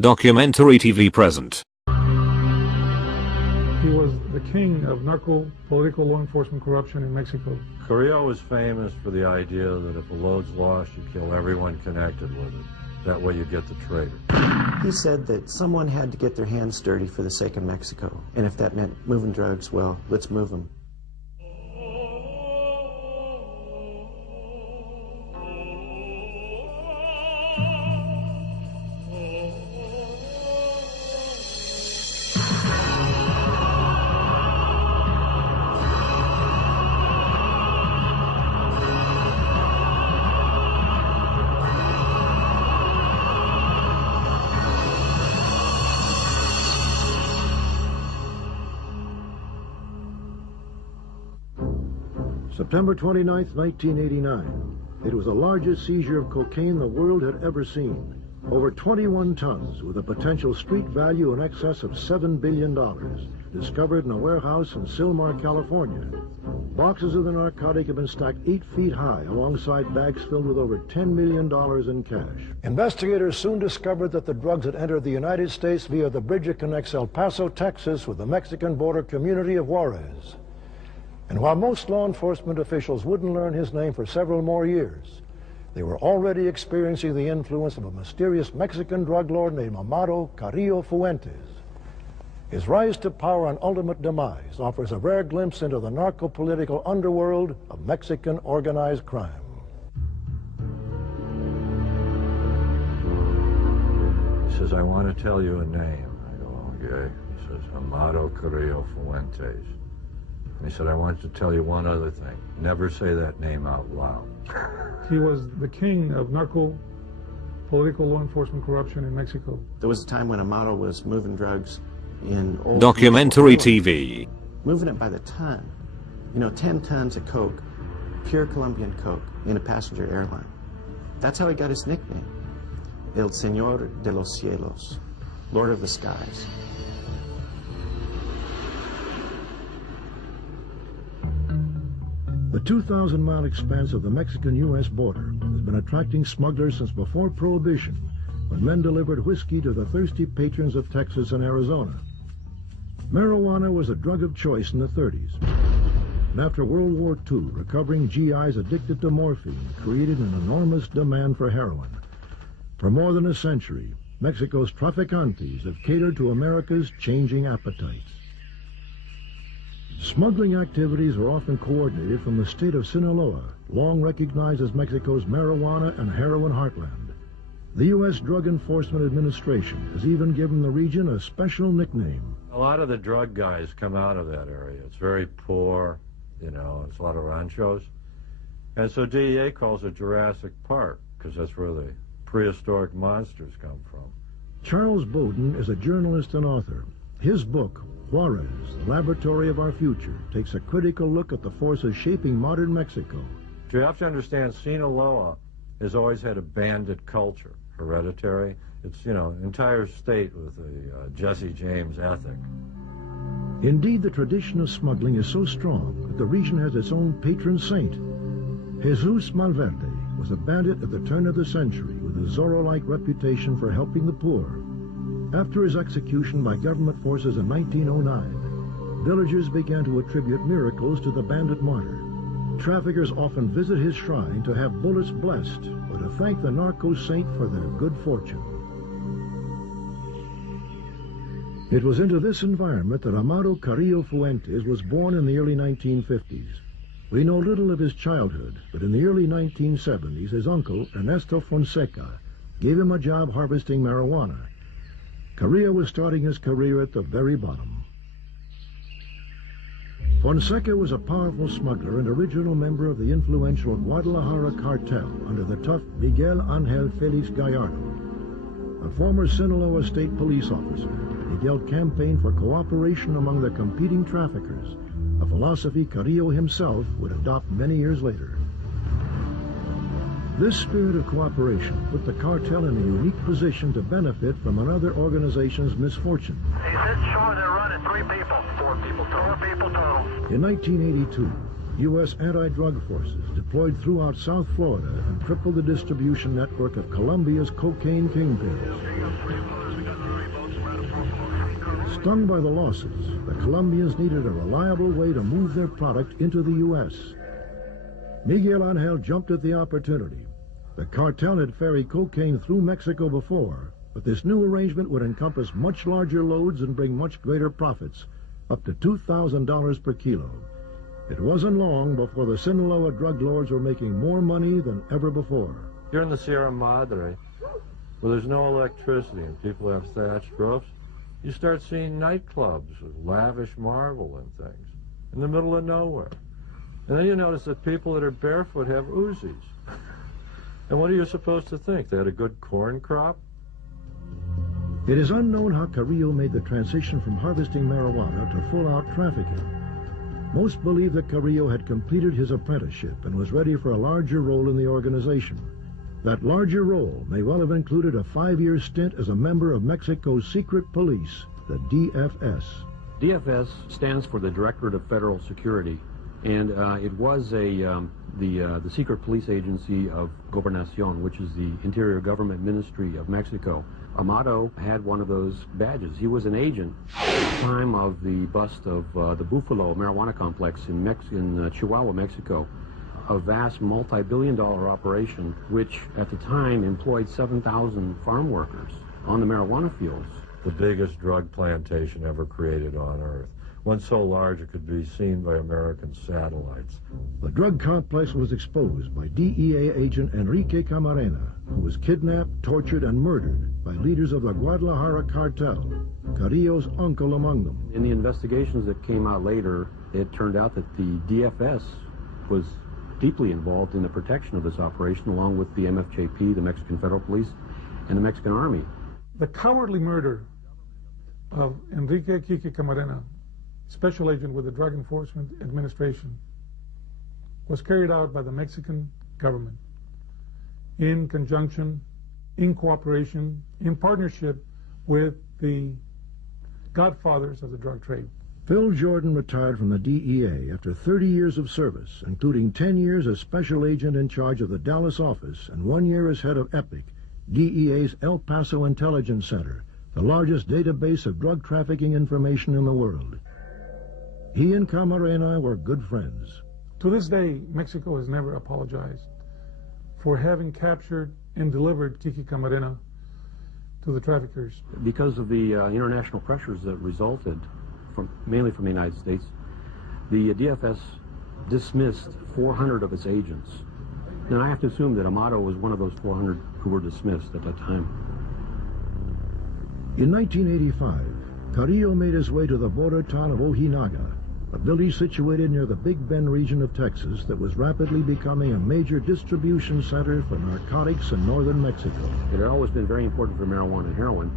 Documentary TV present. He was the king of political law enforcement corruption in Mexico. Carillo was famous for the idea that if a load's lost, you kill everyone connected with it. That way you get the traitor. He said that someone had to get their hands dirty for the sake of Mexico. And if that meant moving drugs, well, let's move them. September 29th, 1989. It was the largest seizure of cocaine the world had ever seen. Over 21 tons with a potential street value in excess of $7 billion. Discovered in a warehouse in Sylmar, California. Boxes of the narcotic have been stacked 8 feet high alongside bags filled with over $10 million in cash. Investigators soon discovered that the drugs had entered the United States via the bridge that connects El Paso, Texas with the Mexican border community of Juarez. And while most law enforcement officials wouldn't learn his name for several more years, they were already experiencing the influence of a mysterious Mexican drug lord named Amado Carillo Fuentes. His rise to power and ultimate demise offers a rare glimpse into the narco-political underworld of Mexican organized crime. He says, I want to tell you a name. I go, okay. He says, Amado Carillo Fuentes. And he said, I want to tell you one other thing. Never say that name out loud. He was the king of political law enforcement corruption in Mexico. There was a time when Amado was moving drugs in old Documentary TV. Moving it by the ton. You know, 10 tons of coke, pure Colombian coke, in a passenger airline. That's how he got his nickname. El Señor de los Cielos, Lord of the Skies. The 2,000-mile expanse of the Mexican-U.S. border has been attracting smugglers since before Prohibition, when men delivered whiskey to the thirsty patrons of Texas and Arizona. Marijuana was a drug of choice in the 30s. And after World War II, recovering GIs addicted to morphine created an enormous demand for heroin. For more than a century, Mexico's traficantes have catered to America's changing appetites. Smuggling activities are often coordinated from the state of Sinaloa, long recognized as Mexico's marijuana and heroin heartland. The U.S. Drug Enforcement Administration has even given the region a special nickname. A lot of the drug guys come out of that area. It's very poor, you know, it's a lot of ranchos. And so DEA calls it Jurassic Park, because that's where the prehistoric monsters come from. Charles Bowden is a journalist and author. His book, Juarez, the Laboratory of Our Future, takes a critical look at the forces shaping modern Mexico. You have to understand, Sinaloa has always had a bandit culture, hereditary. It's, you know, an entire state with a Jesse James ethic. Indeed, the tradition of smuggling is so strong that the region has its own patron saint. Jesus Malverde was a bandit at the turn of the century with a Zorro-like reputation for helping the poor. After his execution by government forces in 1909, villagers began to attribute miracles to the bandit martyr. Traffickers often visit his shrine to have bullets blessed or to thank the narco saint for their good fortune. It was into this environment that Amado Carillo Fuentes was born in the early 1950s. We know little of his childhood, but in the early 1970s, his uncle, Ernesto Fonseca, gave him a job harvesting marijuana. Carillo was starting his career at the very bottom. Fonseca was a powerful smuggler and original member of the influential Guadalajara cartel under the tough Miguel Angel Felix Gallardo. A former Sinaloa state police officer, Miguel campaigned for cooperation among the competing traffickers, a philosophy Carillo himself would adopt many years later. This spirit of cooperation put the cartel in a unique position to benefit from another organization's misfortune. He said sure they're running 3 people. 4 people total. 4 people total. In 1982, U.S. anti-drug forces deployed throughout South Florida and crippled the distribution network of Colombia's cocaine kingpins. Stung by the losses, the Colombians needed a reliable way to move their product into the U.S. Miguel Angel jumped at the opportunity. The cartel had ferried cocaine through Mexico before, but this new arrangement would encompass much larger loads and bring much greater profits, up to $2,000 per kilo. It wasn't long before the Sinaloa drug lords were making more money than ever before. Here in the Sierra Madre, where there's no electricity and people have thatched roofs, you start seeing nightclubs with lavish marble and things in the middle of nowhere. And then you notice that people that are barefoot have Uzis. And what are you supposed to think? They had a good corn crop? It is unknown how Carillo made the transition from harvesting marijuana to full-out trafficking. Most believe that Carillo had completed his apprenticeship and was ready for a larger role in the organization. That larger role may well have included a 5-year stint as a member of Mexico's secret police, the DFS. DFS stands for the Directorate of Federal Security, and it was the secret police agency of Gobernacion, which is the Interior Government Ministry of Mexico. Amado had one of those badges. He was an agent at the time of the bust of the Buffalo marijuana complex in Chihuahua, Mexico. A vast multi-billion-dollar operation, which at the time employed 7,000 farm workers on the marijuana fields. The biggest drug plantation ever created on Earth. One so large it could be seen by American satellites. The drug complex was exposed by DEA agent Enrique Camarena, who was kidnapped, tortured, and murdered by leaders of the Guadalajara cartel, Carillo's uncle among them. In the investigations that came out later, it turned out that the DFS was deeply involved in the protection of this operation, along with the MFJP, the Mexican Federal Police, and the Mexican Army. The cowardly murder of Enrique Quique Camarena, special agent with the Drug Enforcement Administration, was carried out by the Mexican government in conjunction, in cooperation, in partnership with the godfathers of the drug trade. Phil Jordan retired from the DEA after 30 years of service, including 10 years as special agent in charge of the Dallas office and 1 year as head of EPIC, DEA's El Paso Intelligence Center, the largest database of drug trafficking information in the world. He and Camarena were good friends. To this day, Mexico has never apologized for having captured and delivered Quique Camarena to the traffickers. Because of the international pressures that resulted, mainly from the United States, the DFS dismissed 400 of its agents. And I have to assume that Amado was one of those 400 who were dismissed at that time. In 1985, Carillo made his way to the border town of Ojinaga, a village situated near the Big Bend region of Texas that was rapidly becoming a major distribution center for narcotics in northern Mexico. It had always been very important for marijuana and heroin,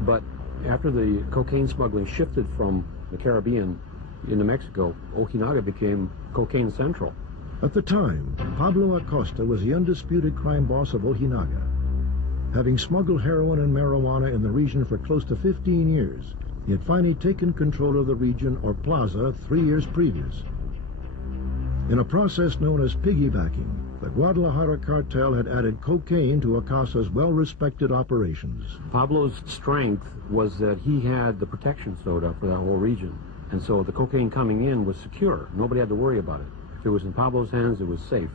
but after the cocaine smuggling shifted from the Caribbean into Mexico, Ojinaga became cocaine central. At the time, Pablo Acosta was the undisputed crime boss of Ojinaga, having smuggled heroin and marijuana in the region for close to 15 years. He had finally taken control of the region, or plaza, 3 years previous. In a process known as piggybacking, the Guadalajara cartel had added cocaine to Acosta's well-respected operations. Pablo's strength was that he had the protection soda for that whole region, and so the cocaine coming in was secure. Nobody had to worry about it. If it was in Pablo's hands, it was safe.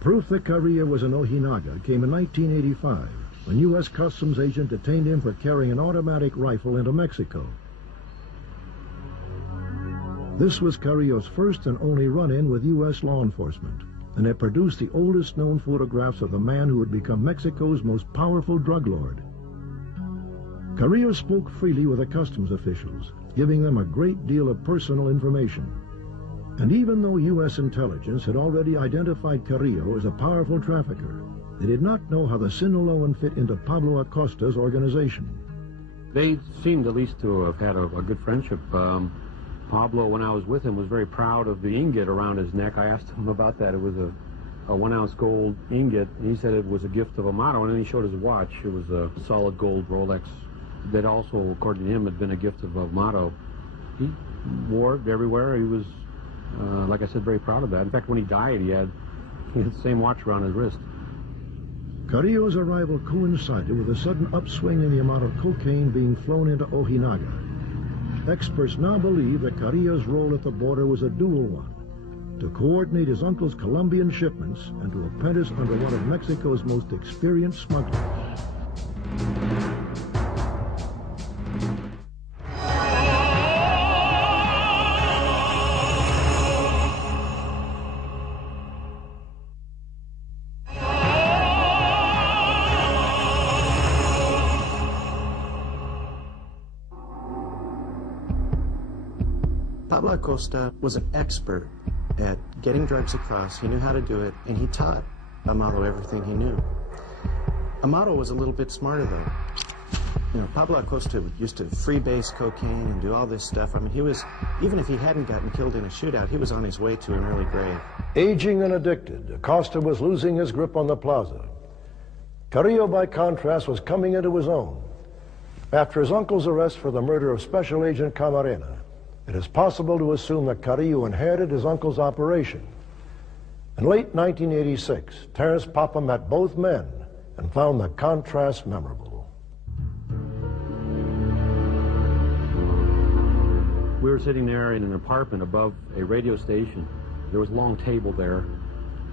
Proof that Carillo was in Ojinaga came in 1985, when U.S. Customs agent detained him for carrying an automatic rifle into Mexico. This was Carillo's first and only run-in with U.S. law enforcement, and it produced the oldest known photographs of the man who would become Mexico's most powerful drug lord. Carillo spoke freely with the customs officials, giving them a great deal of personal information. And even though U.S. intelligence had already identified Carillo as a powerful trafficker, they did not know how the Sinaloan fit into Pablo Acosta's organization. They seemed at least to have had a good friendship. Pablo, when I was with him, was very proud of the ingot around his neck. I asked him about that. It was a 1-ounce gold ingot, and he said it was a gift of Amado, and then he showed his watch. It was a solid gold Rolex that also, according to him, had been a gift of Amado. He wore it everywhere. He was, like I said, very proud of that. In fact, when he died, he had the same watch around his wrist. Carillo's arrival coincided with a sudden upswing in the amount of cocaine being flown into Ojinaga. Experts now believe that Carillo's role at the border was a dual one: to coordinate his uncle's Colombian shipments and to apprentice under one of Mexico's most experienced smugglers. Pablo Acosta was an expert at getting drugs across. He knew how to do it, and he taught Amado everything he knew. Amado was a little bit smarter, though. You know, Pablo Acosta used to freebase cocaine and do all this stuff. I mean, he was, even if he hadn't gotten killed in a shootout, he was on his way to an early grave. Aging and addicted, Acosta was losing his grip on the plaza. Carillo, by contrast, was coming into his own. After his uncle's arrest for the murder of Special Agent Camarena, it is possible to assume that Carillo inherited his uncle's operation. In late 1986, Terrence Papa met both men and found the contrast memorable. We were sitting there in an apartment above a radio station. There was a long table there,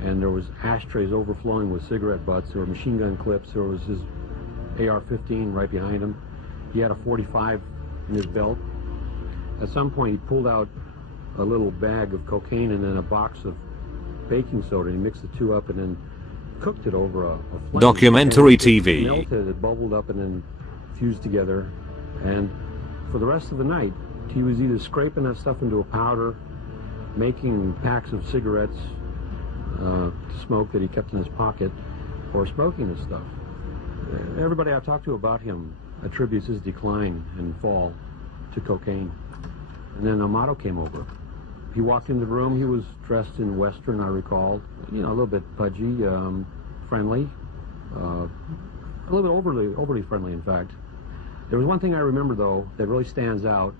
and there was ashtrays overflowing with cigarette butts. There were machine gun clips. There was his AR-15 right behind him. He had a .45 in his belt. At some point, he pulled out a little bag of cocaine and then a box of baking soda. He mixed the two up and then cooked it over a flame. Documentary And TV. It melted, it bubbled up and then fused together. And for the rest of the night, he was either scraping that stuff into a powder, making packs of cigarettes to smoke that he kept in his pocket, or smoking this stuff. Everybody I've talked to about him attributes his decline and fall to cocaine. And then Amado came over. He walked into the room. He was dressed in Western, I recall. You know, a little bit pudgy, friendly, a little bit overly friendly, in fact. There was one thing I remember, though, that really stands out,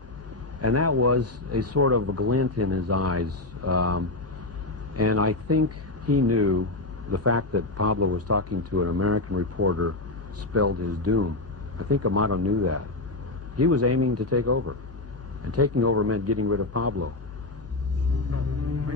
and that was a sort of a glint in his eyes. And I think he knew the fact that Pablo was talking to an American reporter spelled his doom. I think Amado knew that. He was aiming to take over. And taking over meant getting rid of Pablo.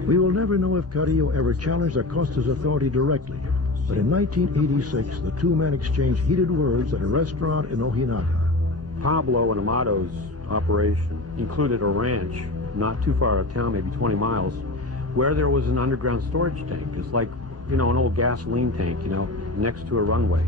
We will never know if Carillo ever challenged Acosta's authority directly, but in 1986, the two men exchanged heated words at a restaurant in Ojinaga. Pablo and Amado's operation included a ranch not too far out of town, maybe 20 miles, where there was an underground storage tank. It's like, you know, an old gasoline tank, you know, next to a runway.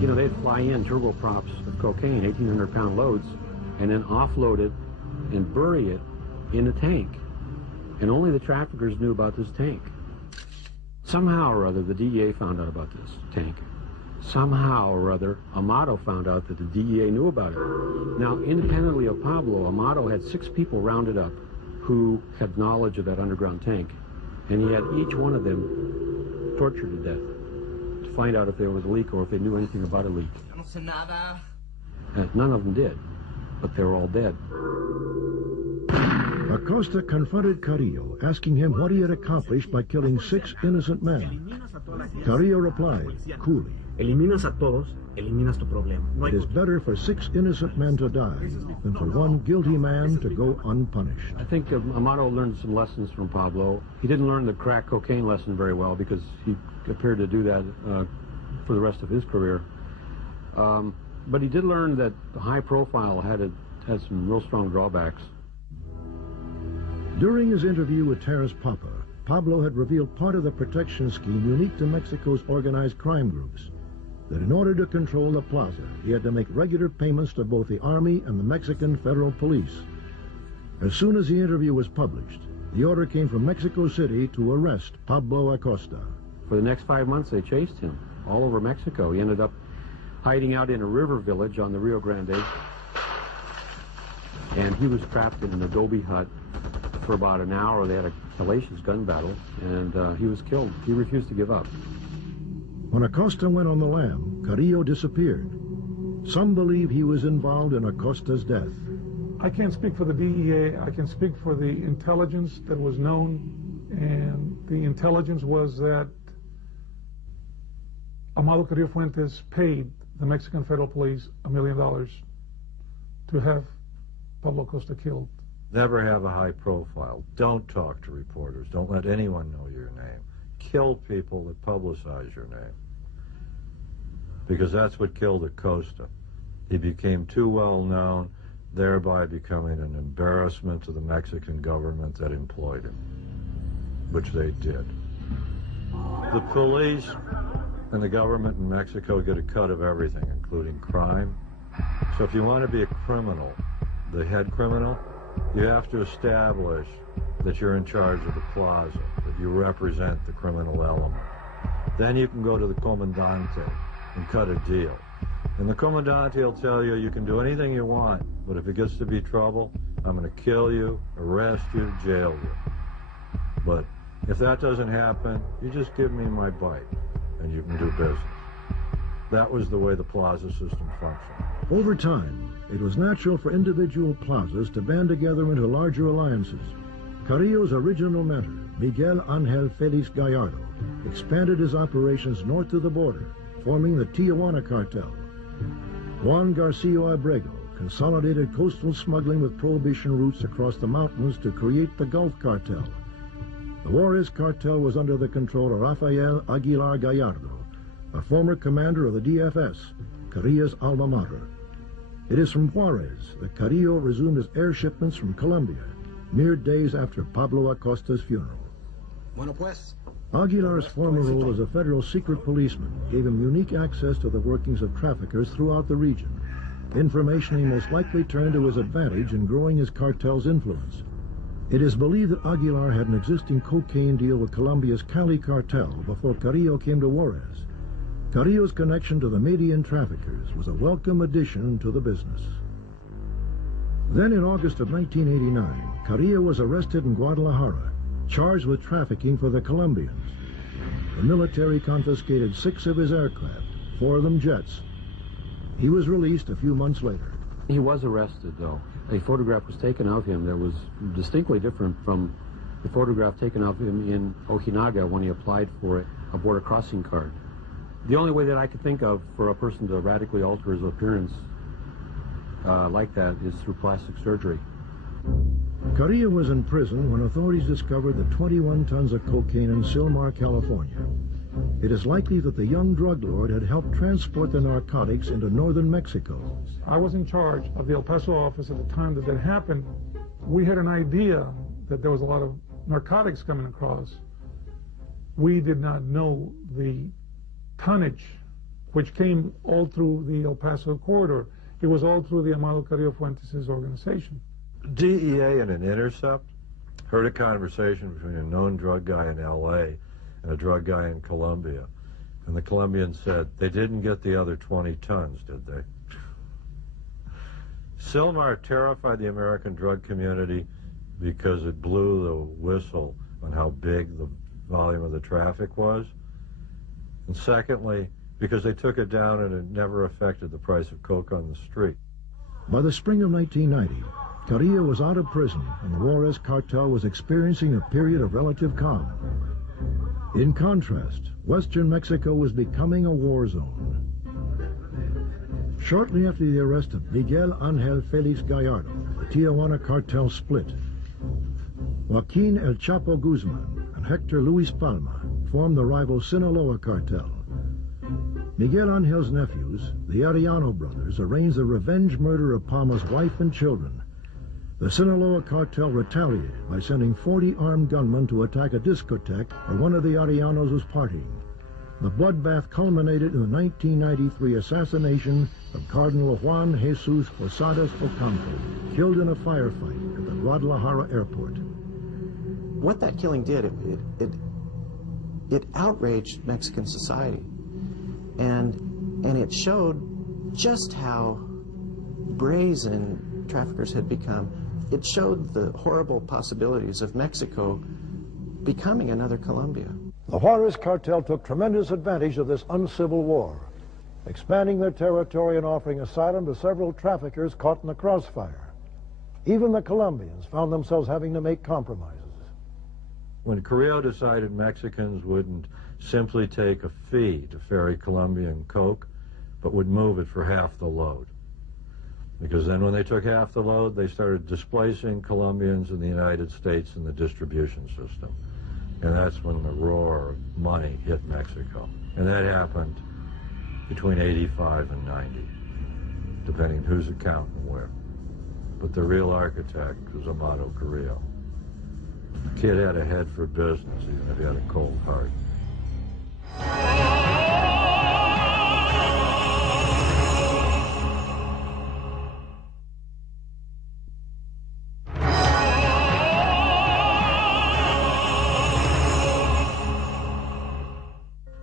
You know, they'd fly in turboprops of cocaine, 1,800-pound loads, and then offload it and bury it in a tank. And only the traffickers knew about this tank. Somehow or other, the DEA found out about this tank. Somehow or other, Amado found out that the DEA knew about it. Now, independently of Pablo, Amado had 6 people rounded up who had knowledge of that underground tank. And he had each one of them tortured to death to find out if there was a leak or if they knew anything about a leak. And none of them did, but they were all dead. Acosta confronted Carillo, asking him what he had accomplished by killing 6 innocent men. Carillo replied, coolly, Eliminas a todos, eliminas tu problema. it is better for 6 innocent men to die than for one guilty man to go unpunished. I think Amado learned some lessons from Pablo. He didn't learn the crack cocaine lesson very well because he appeared to do that for the rest of his career. But he did learn that the high profile had some real strong drawbacks. During his interview with Terrence Papa, Pablo had revealed part of the protection scheme unique to Mexico's organized crime groups, that in order to control the plaza, he had to make regular payments to both the Army and the Mexican Federal Police. As soon as the interview was published, the order came from Mexico City to arrest Pablo Acosta. For the next 5 months, they chased him all over Mexico. He ended up hiding out in a river village on the Rio Grande, and he was trapped in an adobe hut for about an hour. They had a hellacious gun battle, and he was killed. He refused to give up. When Acosta went on the lam, Carillo disappeared. Some believe he was involved in Acosta's death. I can't speak for the DEA. I can speak for the intelligence that was known, and the intelligence was that Amado Carillo Fuentes paid the Mexican Federal Police $1 million to have Pablo Acosta killed. Never have a high profile. Don't talk to reporters. Don't let anyone know your name. Kill people that publicize your name. Because that's what killed Acosta. He became too well known, thereby becoming an embarrassment to the Mexican government that employed him, which they did. The police and the government in Mexico get a cut of everything, including crime. So if you want to be a criminal, the head criminal, you have to establish that you're in charge of the plaza, that you represent the criminal element. Then you can go to the comandante and cut a deal. And the comandante will tell you, you can do anything you want, but if it gets to be trouble, I'm going to kill you, arrest you, jail you. But if that doesn't happen, you just give me my bite, and you can do business. That was the way the plaza system functioned. Over time, it was natural for individual plazas to band together into larger alliances. Carillo's original mentor, Miguel Angel Felix Gallardo, expanded his operations north of the border, forming the Tijuana cartel. Juan Garcia Abrego consolidated coastal smuggling with prohibition routes across the mountains to create the Gulf Cartel. The Juarez cartel was under the control of Rafael Aguilar Gallardo, a former commander of the DFS, Carillo's alma mater. It is from Juarez that Carillo resumed his air shipments from Colombia, mere days after Pablo Acosta's funeral. Aguilar's former role as a federal secret policeman gave him unique access to the workings of traffickers throughout the region, information he most likely turned to his advantage in growing his cartel's influence. It is believed that Aguilar had an existing cocaine deal with Colombia's Cali cartel before Carillo came to Juarez. Carillo's connection to the Median traffickers was a welcome addition to the business. Then in August of 1989, Carillo was arrested in Guadalajara, charged with trafficking for the Colombians. The military confiscated 6 of his aircraft, 4 of them jets. He was released a few months later. He was arrested, though. A photograph was taken of him that was distinctly different from the photograph taken of him in Ojinaga when he applied for a border crossing card. The only way that I could think of for a person to radically alter his appearance like that is through plastic surgery. Carillo was in prison when authorities discovered the 21 tons of cocaine in Silmar, California. It is likely that the young drug lord had helped transport the narcotics into northern Mexico. I was in charge of the El Paso office at the time that happened. We had an idea that there was a lot of narcotics coming across. We did not know the tonnage, which came all through the El Paso corridor. It was all through the Amado Carillo Fuentes' organization. DEA in an intercept heard a conversation between a known drug guy in L.A. and a drug guy in Colombia. And the Colombian said, they didn't get the other 20 tons, did they? Silmar terrified the American drug community because it blew the whistle on how big the volume of the traffic was. And secondly, because they took it down and it never affected the price of coke on the street. By the spring of 1990, Carillo was out of prison and the Juarez cartel was experiencing a period of relative calm. In contrast, western Mexico was becoming a war zone. Shortly after the arrest of Miguel Angel Felix Gallardo, the Tijuana cartel split. Joaquin El Chapo Guzman and Hector Luis Palma formed the rival Sinaloa cartel. Miguel Angel's nephews, the Arellano brothers, arranged the revenge murder of Palma's wife and children. The Sinaloa cartel retaliated by sending 40 armed gunmen to attack a discotheque where one of the Arellanos was partying. The bloodbath culminated in the 1993 assassination of Cardinal Juan Jesus Posadas Ocampo, killed in a firefight at the Guadalajara airport. What that killing did, it outraged Mexican society, and it showed just how brazen traffickers had become. It showed the horrible possibilities of Mexico becoming another Colombia. The Juarez cartel took tremendous advantage of this uncivil war. expanding their territory and offering asylum to several traffickers caught in the crossfire. Even the Colombians found themselves having to make compromises. When Carillo decided Mexicans wouldn't simply take a fee to ferry Colombian coke, but would move it for half the load. Because then when they took half the load, they started displacing Colombians in the United States in the distribution system. And that's when the roar of money hit Mexico. And that happened between 85 and 90, depending whose account and where. But the real architect was Amado Carillo. The kid had a head for business, even if he had a cold heart.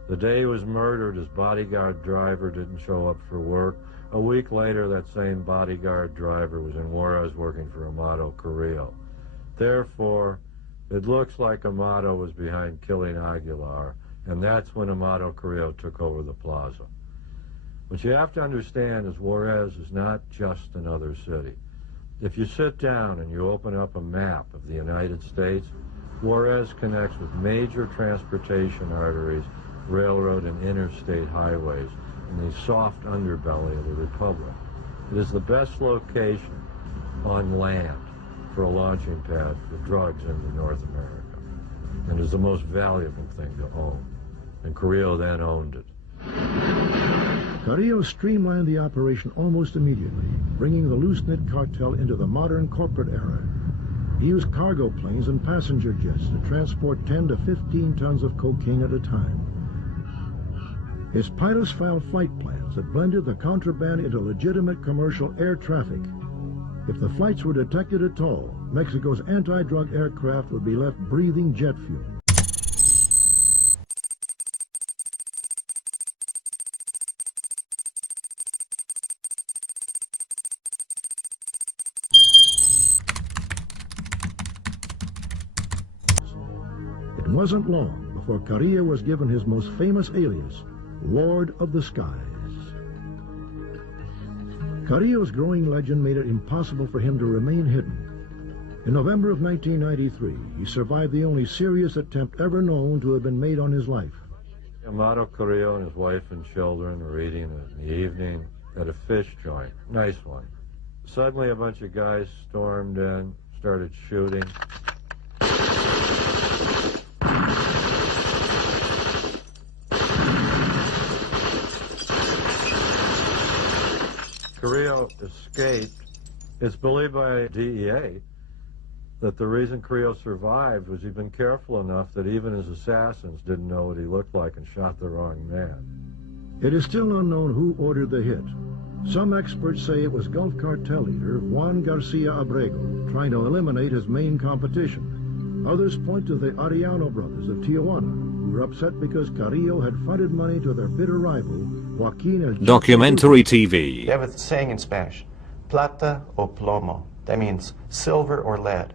The day he was murdered, his bodyguard driver didn't show up for work. A week later, that same bodyguard driver was in Juarez working for Amado Carillo. Therefore, it looks like Amado was behind killing Aguilar, and that's when Amado Carillo took over the plaza. What you have to understand is Juarez is not just another city. If you sit down and you open up a map of the United States, Juarez connects with major transportation arteries, railroad and interstate highways, in the soft underbelly of the Republic. It is the best location on land for a launching pad for drugs into North America, and is the most valuable thing to own. And Carillo then owned it. Carillo streamlined the operation almost immediately, bringing the loose-knit cartel into the modern corporate era. He used cargo planes and passenger jets to transport 10 to 15 tons of cocaine at a time. His pilots filed flight plans that blended the contraband into legitimate commercial air traffic. If the flights were detected at all, Mexico's anti-drug aircraft would be left breathing jet fuel. It wasn't long before Carillo was given his most famous alias, Lord of the Skies. Carillo's growing legend made it impossible for him to remain hidden. In November of 1993, he survived the only serious attempt ever known to have been made on his life. Amado Carillo and his wife and children were eating in the evening at a fish joint. Nice one. Suddenly a bunch of guys stormed in, started shooting. Carillo escaped. It's believed by DEA that the reason Carillo survived was he'd been careful enough that even his assassins didn't know what he looked like and shot the wrong man. It is still unknown who ordered the hit. Some experts say it was Gulf Cartel leader Juan Garcia Abrego trying to eliminate his main competition. Others point to the Arellano brothers of Tijuana, who were upset because Carillo had fronted money to their bitter rival, Joaquin El Documentary TV. They have a saying in Spanish, plata o plomo. That means silver or lead.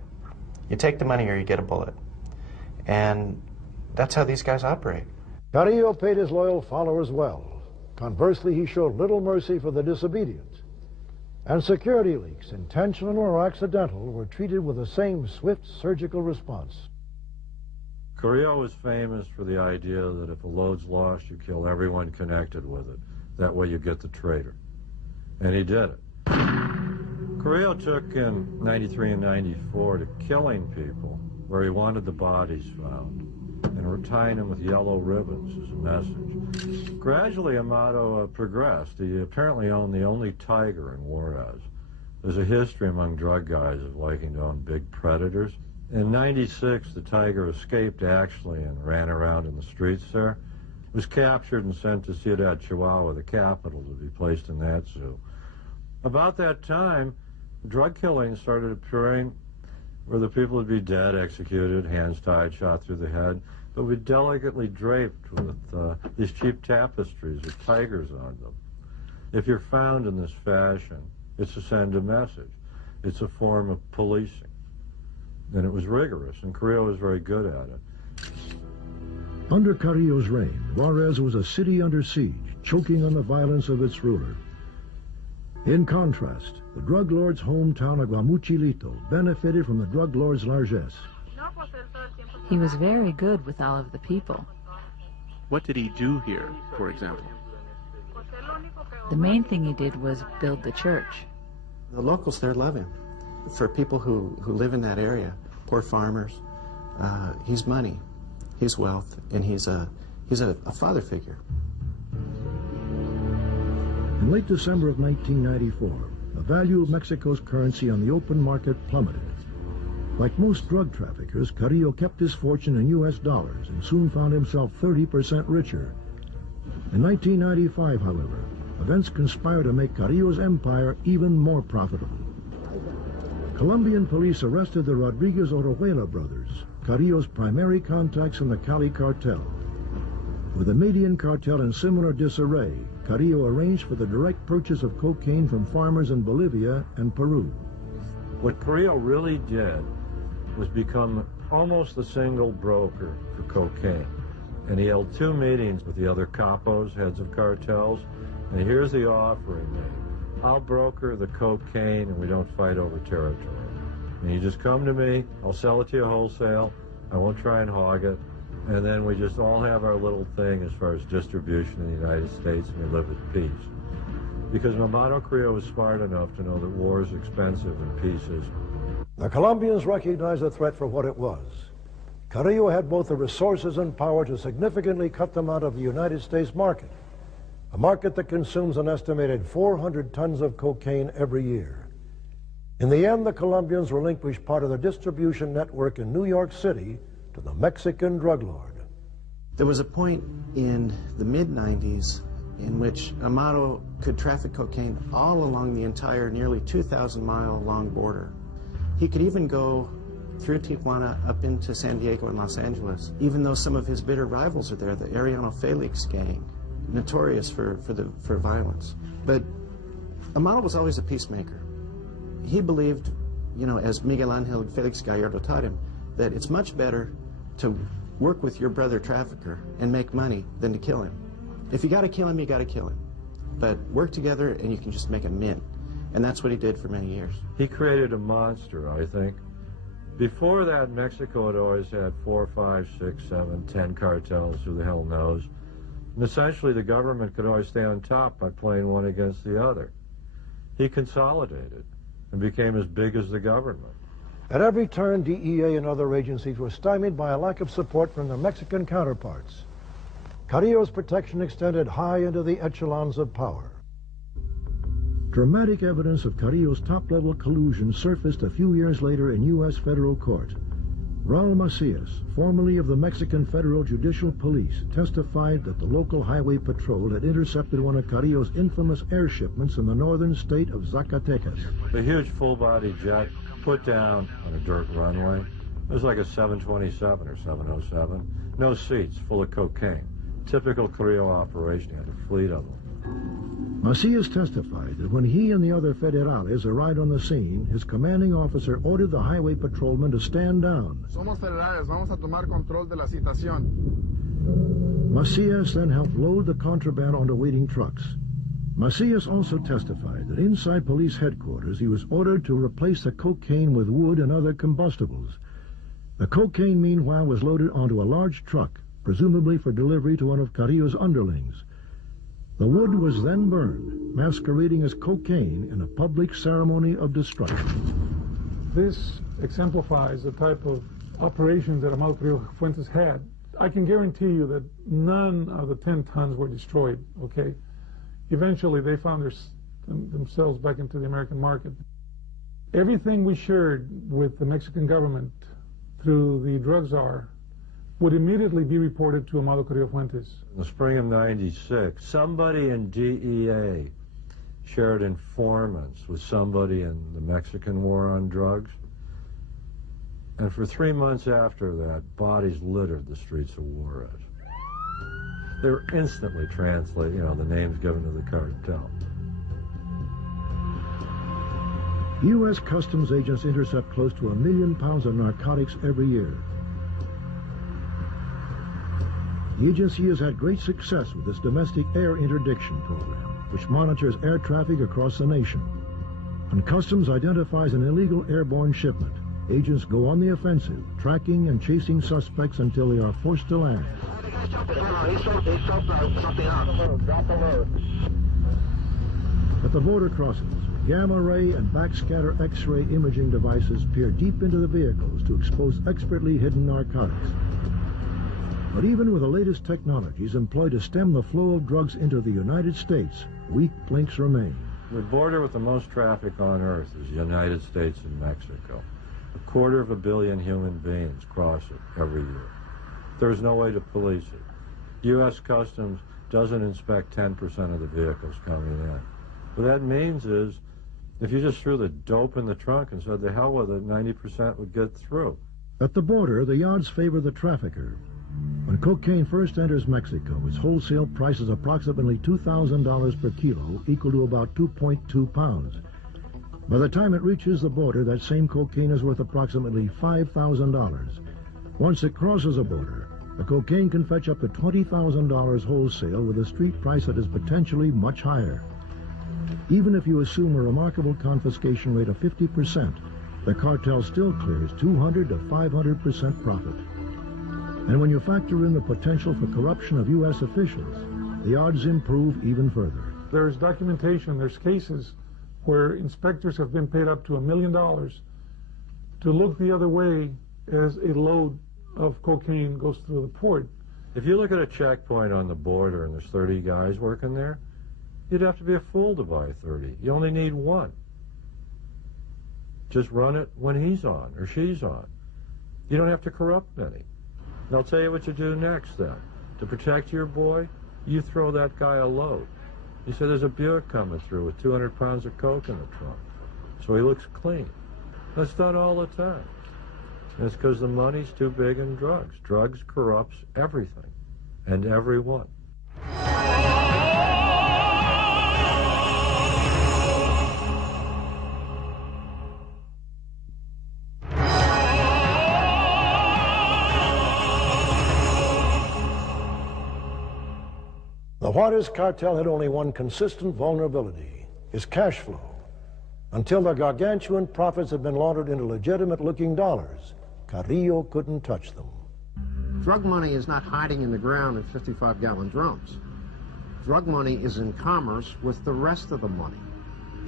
You take the money or you get a bullet. And that's how these guys operate. Carillo paid his loyal followers well. Conversely, he showed little mercy for the disobedient. And security leaks, intentional or accidental, were treated with the same swift surgical response. Carillo was famous for the idea that if a load's lost, you kill everyone connected with it. That way you get the traitor. And he did it. Carillo took in 93 and 94 to killing people where he wanted the bodies found and tying them with yellow ribbons as a message. Gradually, Amado progressed. He apparently owned the only tiger in Juarez. There's a history among drug guys of liking to own big predators. In 96, the tiger escaped, actually, and ran around in the streets there. Was captured and sent to Ciudad Chihuahua, the capital, to be placed in that zoo. About that time, drug killings started appearing where the people would be dead, executed, hands tied, shot through the head, but would be delicately draped with these cheap tapestries with tigers on them. If you're found in this fashion, it's to send a message. It's a form of policing. And it was rigorous, and Carillo was very good at it. Under Carillo's reign, Juarez was a city under siege, choking on the violence of its ruler. In contrast, the drug lord's hometown of Guamuchilito benefited from the drug lord's largesse. He was very good with all of the people. What did he do here, for example? The main thing he did was build the church. The locals there love him. For people who live in that area, poor farmers, he's money, he's wealth, and he's a father figure. In late December of 1994, the value of Mexico's currency on the open market plummeted. Like most drug traffickers, Carillo kept his fortune in U.S. dollars and soon found himself 30% richer. In 1995, however, events conspired to make Carillo's empire even more profitable. Colombian police arrested the Rodriguez Orejuela brothers, Carillo's primary contacts in the Cali cartel. With the Median cartel in similar disarray, Carillo arranged for the direct purchase of cocaine from farmers in Bolivia and Peru. What Carillo really did was become almost the single broker for cocaine. And he held 2 meetings with the other capos, heads of cartels, and here's the offer he made. I'll broker the cocaine and we don't fight over territory. And you just come to me, I'll sell it to you wholesale, I won't try and hog it, and then we just all have our little thing as far as distribution in the United States and we live at peace. Because Amado Carillo was smart enough to know that war is expensive and peace isn't. The Colombians recognized the threat for what it was. Carillo had both the resources and power to significantly cut them out of the United States market, a market that consumes an estimated 400 tons of cocaine every year. In the end, the Colombians relinquished part of the distribution network in New York City to the Mexican drug lord. There was a point in the mid-90s in which Amado could traffic cocaine all along the entire nearly 2,000-mile-long border. He could even go through Tijuana up into San Diego and Los Angeles, even though some of his bitter rivals are there, the Arellano Felix gang, notorious for violence. But Amado was always a peacemaker. He believed, you know, as Miguel Angel Felix Gallardo taught him, that it's much better to work with your brother trafficker and make money than to kill him. If you got to kill him, you got to kill him. But work together and you can just make a mint. And that's what he did for many years. He created a monster, I think. Before that, Mexico had always had 4, 5, 6, 7, 10 cartels, who the hell knows. And essentially the government could always stay on top by playing one against the other. He consolidated and became as big as the government. At every turn, DEA and other agencies were stymied by a lack of support from their Mexican counterparts. Carillo's protection extended high into the echelons of power. Dramatic evidence of Carillo's top-level collusion surfaced a few years later in U.S. federal court. Raul Macias, formerly of the Mexican Federal Judicial Police, testified that the local highway patrol had intercepted one of Carillo's infamous air shipments in the northern state of Zacatecas. A huge full-body jet put down on a dirt runway. It was like a 727 or 707. No seats, full of cocaine. Typical Carillo operation. He had a fleet of them. Macias testified that when he and the other federales arrived on the scene, his commanding officer ordered the highway patrolman to stand down. Somos federales, vamos a tomar control de la situación. Macias then helped load the contraband onto waiting trucks. Macias also testified that inside police headquarters he was ordered to replace the cocaine with wood and other combustibles. The cocaine, meanwhile, was loaded onto a large truck, presumably for delivery to one of Carillo's underlings. The wood was then burned, masquerading as cocaine in a public ceremony of destruction. This exemplifies the type of operations that Amado Carillo Fuentes had. I can guarantee you that none of the 10 tons were destroyed, okay? Eventually, they found themselves back into the American market. Everything we shared with the Mexican government through the drug czar would immediately be reported to Amado Carillo Fuentes. In the spring of '96, somebody in DEA shared informants with somebody in the Mexican war on drugs. And for 3 months after that, bodies littered the streets of Juarez. They were instantly translated, the names given to the cartel. U.S. Customs agents intercept close to 1 million pounds of narcotics every year. The agency has had great success with its domestic air interdiction program, which monitors air traffic across the nation. When Customs identifies an illegal airborne shipment, agents go on the offensive, tracking and chasing suspects until they are forced to land. At the border crossings, gamma ray and backscatter X-ray imaging devices peer deep into the vehicles to expose expertly hidden narcotics. But even with the latest technologies employed to stem the flow of drugs into the United States, weak links remain. The border with the most traffic on Earth is the United States and Mexico. 250 million human beings cross it every year. There's no way to police it. U.S. Customs doesn't inspect 10% of the vehicles coming in. What that means is, if you just threw the dope in the trunk and said, the hell with it, 90% would get through. At the border, the odds favor the trafficker. When cocaine first enters Mexico, its wholesale price is approximately $2,000 per kilo, equal to about 2.2 pounds. By the time it reaches the border, that same cocaine is worth approximately $5,000. Once it crosses a border, the cocaine can fetch up to $20,000 wholesale with a street price that is potentially much higher. Even if you assume a remarkable confiscation rate of 50%, the cartel still clears 200 to 500% profit. And when you factor in the potential for corruption of U.S. officials, the odds improve even further. There's documentation, there's cases where inspectors have been paid up to $1 million to look the other way as a load of cocaine goes through the port. If you look at a checkpoint on the border and there's 30 guys working there, you'd have to be a fool to buy 30. You only need one. Just run it when he's on or she's on. You don't have to corrupt many. And I'll tell you what you do next then. To protect your boy, you throw that guy a load. You say there's a Buick coming through with 200 pounds of coke in the trunk. So he looks clean. That's done all the time. And it's because the money's too big in drugs. Drugs corrupts everything and everyone. The Juarez cartel had only one consistent vulnerability, its cash flow. Until their gargantuan profits had been laundered into legitimate-looking dollars, Carillo couldn't touch them. Drug money is not hiding in the ground in 55-gallon drums. Drug money is in commerce with the rest of the money.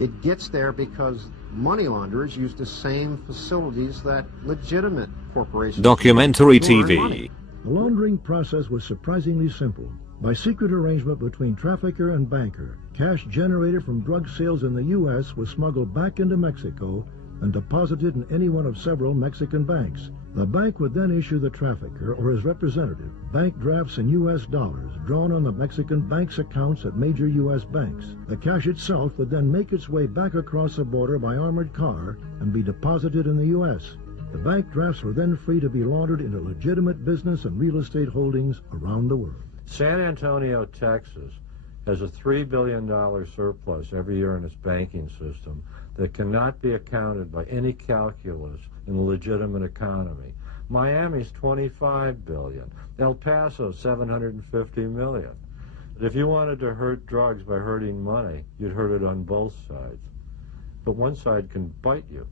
It gets there because money launderers use the same facilities that legitimate corporations Documentary use to earn TV. money. The laundering process was surprisingly simple. By secret arrangement between trafficker and banker, cash generated from drug sales in the U.S. was smuggled back into Mexico and deposited in any one of several Mexican banks. The bank would then issue the trafficker or his representative bank drafts in U.S. dollars drawn on the Mexican bank's accounts at major U.S. banks. The cash itself would then make its way back across the border by armored car and be deposited in the U.S. The bank drafts were then free to be laundered into legitimate business and real estate holdings around the world. San Antonio, Texas, has a $3 billion surplus every year in its banking system that cannot be accounted by any calculus in the legitimate economy. Miami's $25 billion. El Paso, $750 million. If you wanted to hurt drugs by hurting money, you'd hurt it on both sides. But one side can bite you,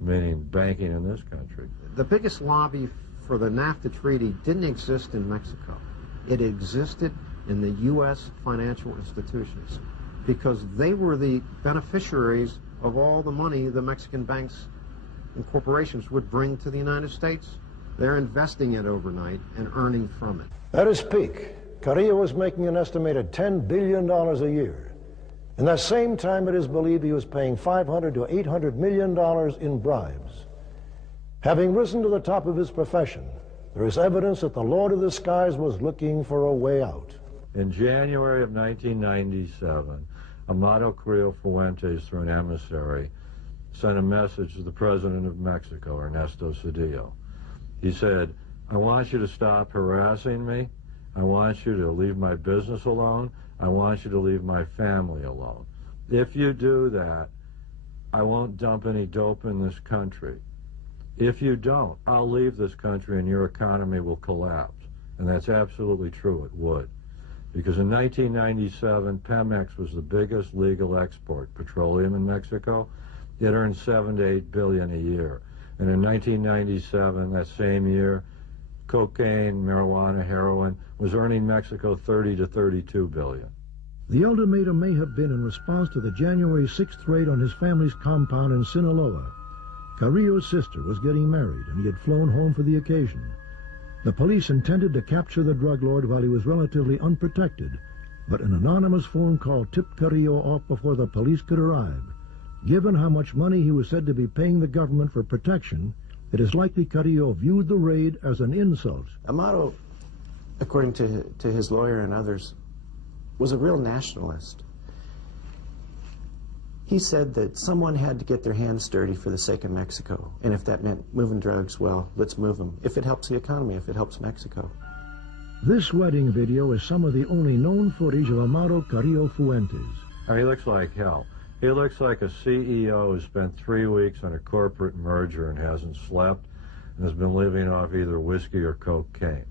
meaning banking in this country. The biggest lobby for the NAFTA treaty didn't exist in Mexico. It existed in the U.S. financial institutions because they were the beneficiaries of all the money the Mexican banks and corporations would bring to the United States. They're investing it overnight and earning from it. At its peak, Carillo was making an estimated $10 billion a year. In that same time, it is believed he was paying $500 to $800 million in bribes. Having risen to the top of his profession, there is evidence that the Lord of the Skies was looking for a way out. In January of 1997, Amado Carillo Fuentes, through an emissary, sent a message to the President of Mexico, Ernesto Zedillo. He said, I want you to stop harassing me. I want you to leave my business alone. I want you to leave my family alone. If you do that, I won't dump any dope in this country. If you don't, I'll leave this country and your economy will collapse. And that's absolutely true, it would. Because in 1997, Pemex was the biggest legal export petroleum in Mexico. It earned $7 to $8 billion a year. And in 1997, that same year, cocaine, marijuana, heroin was earning Mexico $30 to $32 billion. The ultimatum may have been in response to the January 6th raid on his family's compound in Sinaloa. Carillo's sister was getting married, and he had flown home for the occasion. The police intended to capture the drug lord while he was relatively unprotected, but an anonymous phone call tipped Carillo off before the police could arrive. Given how much money he was said to be paying the government for protection, it is likely Carillo viewed the raid as an insult. Amado, according to his lawyer and others, was a real nationalist. He said that someone had to get their hands dirty for the sake of Mexico, and if that meant moving drugs, well, let's move them. If it helps the economy, if it helps Mexico. This wedding video is some of the only known footage of Amado Carillo Fuentes. I mean, he looks like hell. He looks like a CEO who spent 3 weeks on a corporate merger and hasn't slept and has been living off either whiskey or cocaine.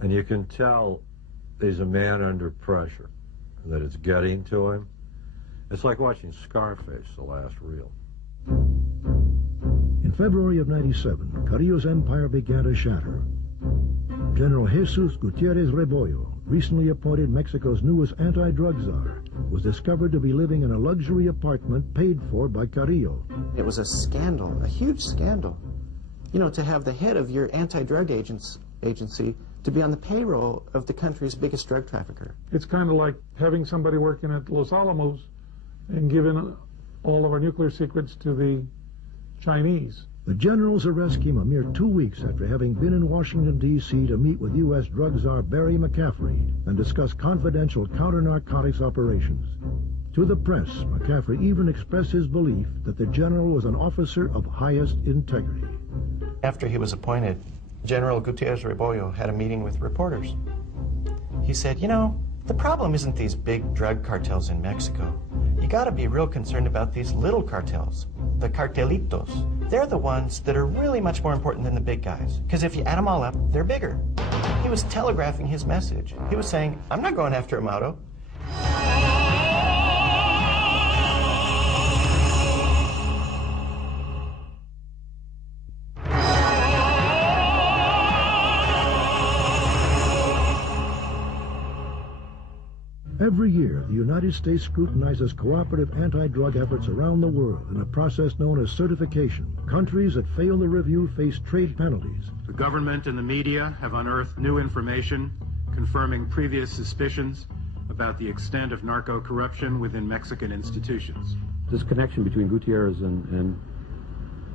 And you can tell he's a man under pressure, that it's getting to him. It's like watching Scarface, the last reel. In February of '97, Carillo's empire began to shatter. General Jesus Gutierrez Rebollo, recently appointed Mexico's newest anti-drug czar, was discovered to be living in a luxury apartment paid for by Carillo. It was a scandal, a huge scandal. You know, to have the head of your anti-drug agency to be on the payroll of the country's biggest drug trafficker. It's kind of like having somebody working at Los Alamos and giving all of our nuclear secrets to the Chinese. The general's arrest came a mere 2 weeks after having been in Washington, D.C. to meet with U.S. drug czar Barry McCaffrey and discuss confidential counter-narcotics operations. To the press, McCaffrey even expressed his belief that the general was an officer of highest integrity. After he was appointed, General Gutierrez Rebollo had a meeting with reporters. He said, you know, the problem isn't these big drug cartels in Mexico. You gotta be real concerned about these little cartels, the cartelitos. They're the ones that are really much more important than the big guys, because if you add them all up, they're bigger. He was telegraphing his message. He was saying, I'm not going after Amado. Every year, the United States scrutinizes cooperative anti-drug efforts around the world in a process known as certification. Countries that fail the review face trade penalties. The government and the media have unearthed new information confirming previous suspicions about the extent of narco-corruption within Mexican institutions. This connection between Gutierrez and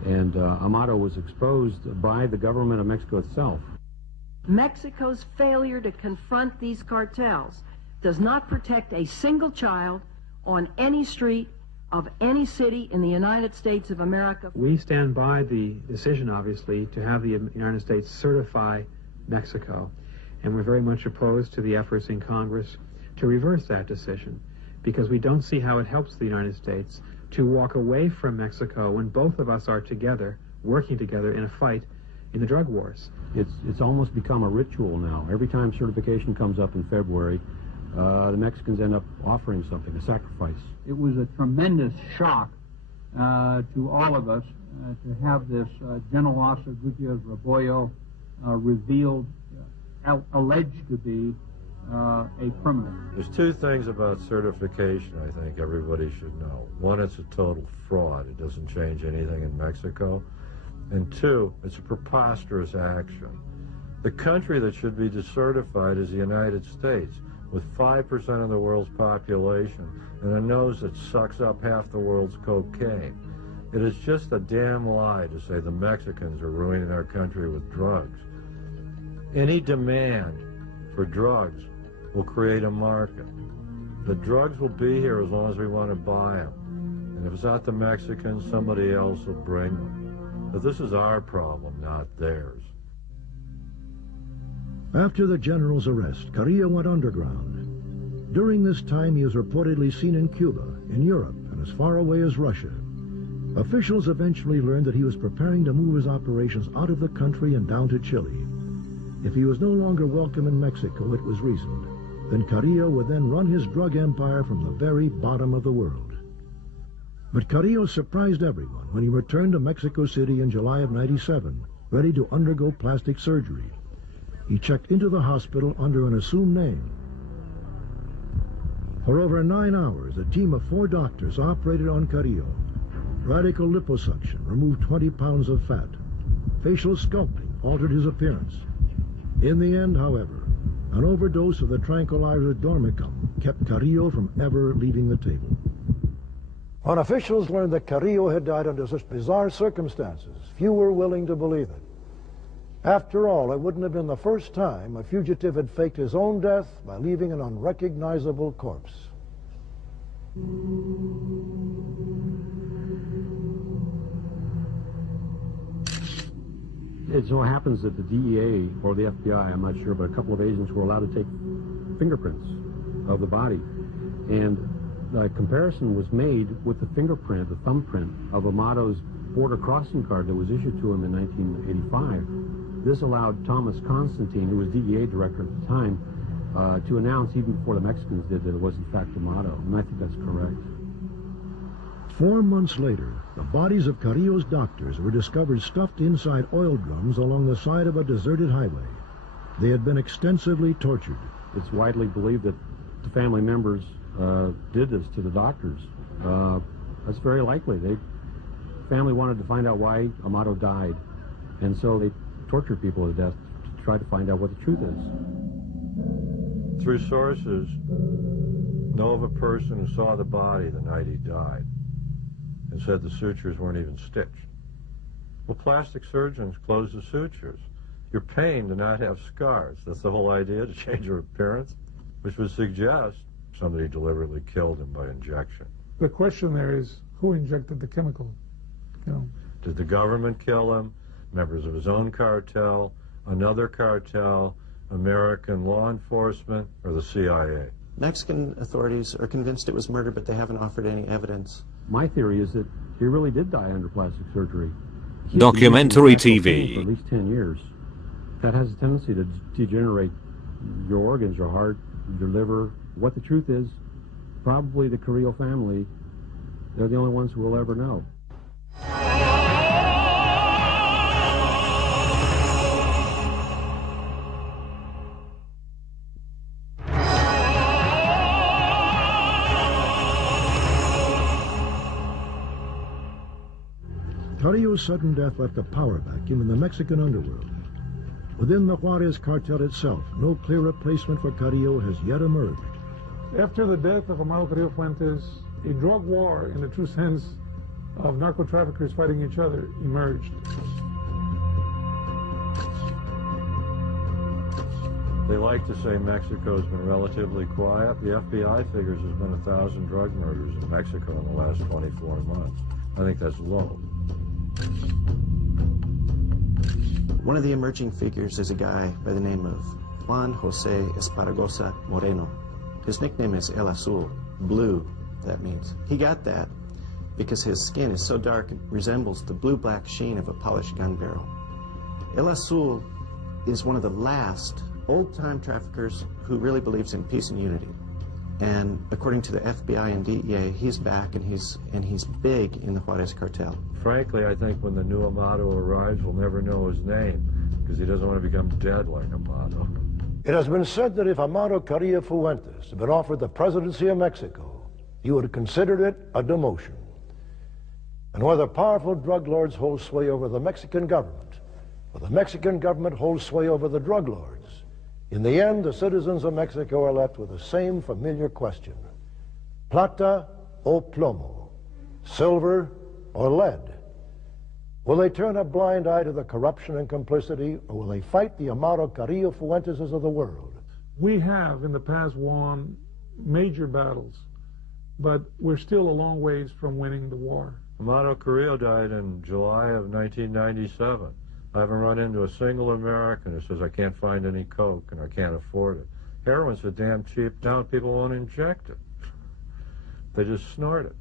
Amado was exposed by the government of Mexico itself. Mexico's failure to confront these cartels does not protect a single child on any street of any city in the United States of America. We stand by the decision, obviously, to have the United States certify Mexico, and we're very much opposed to the efforts in Congress to reverse that decision, because we don't see how it helps the United States to walk away from Mexico when both of us are together, working together in a fight in the drug wars. It's almost become a ritual now. Every time certification comes up in February, the Mexicans end up offering something, a sacrifice. It was a tremendous shock to all of us to have this General Officer Gutierrez Rebollo revealed, alleged to be a criminal. There's two things about certification I think everybody should know. One, it's a total fraud. It doesn't change anything in Mexico. And two, it's a preposterous action. The country that should be decertified is the United States, with 5% of the world's population and a nose that sucks up half the world's cocaine. It is just a damn lie to say the Mexicans are ruining our country with drugs. Any demand for drugs will create a market. The drugs will be here as long as we want to buy them. And if it's not the Mexicans, somebody else will bring them. But this is our problem, not theirs. After the general's arrest, Carillo went underground. During this time, he was reportedly seen in Cuba, in Europe, and as far away as Russia. Officials eventually learned that he was preparing to move his operations out of the country and down to Chile. If he was no longer welcome in Mexico, it was reasoned. Then Carillo would then run his drug empire from the very bottom of the world. But Carillo surprised everyone when he returned to Mexico City in July of '97, ready to undergo plastic surgery. He checked into the hospital under an assumed name. For over 9 hours, a team of 4 doctors operated on Carillo. Radical liposuction removed 20 pounds of fat. Facial sculpting altered his appearance. In the end, however, an overdose of the tranquilizer Dormicum kept Carillo from ever leaving the table. When officials learned that Carillo had died under such bizarre circumstances, few were willing to believe it. After all, it wouldn't have been the first time a fugitive had faked his own death by leaving an unrecognizable corpse. It so happens that the DEA, or the FBI, I'm not sure, but a couple of agents were allowed to take fingerprints of the body. And the comparison was made with the fingerprint, the thumbprint, of Amado's border crossing card that was issued to him in 1985. This allowed Thomas Constantine, who was DEA director at the time, to announce, even before the Mexicans did, that it was in fact Amado. And I think that's correct. 4 months later, the bodies of Carillo's doctors were discovered stuffed inside oil drums along the side of a deserted highway. They had been extensively tortured. It's widely believed that the family members did this to the doctors. That's very likely. The family wanted to find out why Amado died, and so they tortured people to death to try to find out what the truth is. Through sources, know of a person who saw the body the night he died and said the sutures weren't even stitched. Well, plastic surgeons close the sutures. You're paying to not have scars. That's the whole idea, to change your appearance, which would suggest somebody deliberately killed him by injection. The question there is, who injected the chemical? You know, did the government kill him? Members of his own cartel, another cartel, American law enforcement, or the CIA? Mexican authorities are convinced it was murder, but they haven't offered any evidence. My theory is that he really did die under plastic surgery. Documentary TV. For at least 10 years. That has a tendency to degenerate your organs, your heart, your liver. What the truth is, probably the Carillo family, they're the only ones who will ever know. Carillo's sudden death left a power vacuum in the Mexican underworld. Within the Juarez cartel itself, no clear replacement for Carillo has yet emerged. After the death of Amado Carillo Fuentes, a drug war in the true sense of narco-traffickers fighting each other emerged. They like to say Mexico's been relatively quiet. The FBI figures there's been 1,000 drug murders in Mexico in the last 24 months. I think that's low. One of the emerging figures is a guy by the name of Juan José Esparragosa Moreno. His nickname is El Azul, blue, that means. He got that because his skin is so dark it resembles the blue-black sheen of a polished gun barrel. El Azul is one of the last old-time traffickers who really believes in peace and unity. And according to the FBI and DEA, he's back and he's big in the Juarez cartel. Frankly, I think when the new Amado arrives, we'll never know his name because he doesn't want to become dead like Amado. It has been said that if Amado Carillo Fuentes had been offered the presidency of Mexico, he would have considered it a demotion. And whether powerful drug lords hold sway over the Mexican government, or the Mexican government holds sway over the drug lords, in the end, the citizens of Mexico are left with the same familiar question. Plata o plomo? Silver or lead? Will they turn a blind eye to the corruption and complicity, or will they fight the Amado Carillo Fuenteses of the world? We have, in the past, won major battles, but we're still a long ways from winning the war. Amado Carillo died in July of 1997. I haven't run into a single American who says I can't find any coke and I can't afford it. Heroin's so damn cheap now people won't inject it. They just snort it.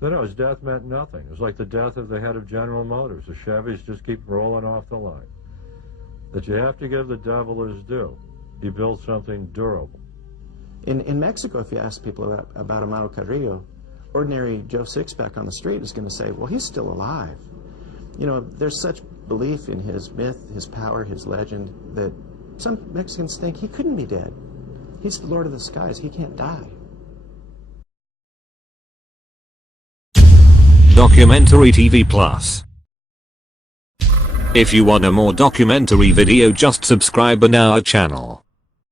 No, his death meant nothing. It was like the death of the head of General Motors. The Chevys just keep rolling off the line. that you have to give the devil his due. He built something durable. In Mexico, if you ask people about Amado Carillo, ordinary Joe Sixpack on the street is going to say, well, he's still alive. You know, there's such belief in his myth, his power, his legend, that some Mexicans think he couldn't be dead. He's the Lord of the Skies. He can't die. Documentary TV Plus. If you want a more documentary video, just subscribe on our channel.